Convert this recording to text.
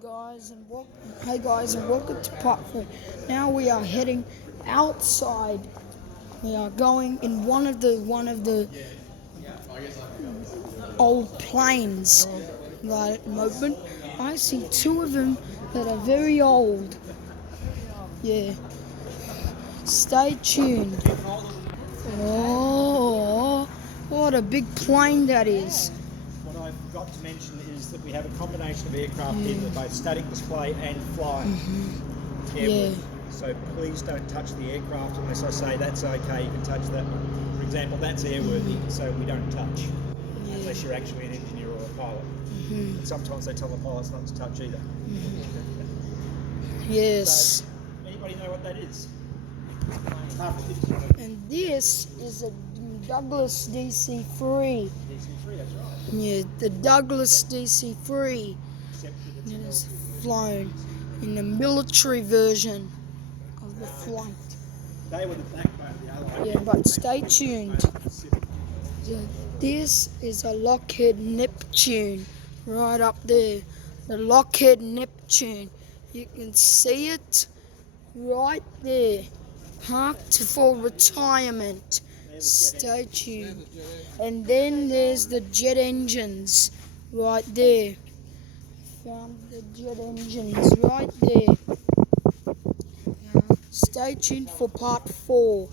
Hey guys and welcome to part 4. Now we are heading outside. We are going in one of the old planes right at the moment. I see two of them that are very old. Yeah. Stay tuned. Oh, what a big plane that is. What I forgot to mention is that we have a combination of aircraft here that are both static display and flying. Yeah. So please don't touch the aircraft unless I say that's okay, you can touch that. For example, that's airworthy, so we don't touch unless you're actually an engineer or a pilot. And sometimes they tell the pilots not to touch either. Yes. So, anybody know what that is? And this is a Douglas DC-3. DC-3, that's right. Yeah, the Douglas DC-3. Except that It it's is flown in the military version of the flight. they were the backbone of the Allied. Yeah, but stay tuned. This is a Lockheed Neptune right up there. The Lockheed Neptune. You can see it right there. Parked for retirement. Stay tuned. And then there's the jet engines right there. Found the jet engines right there. Stay tuned for part 4.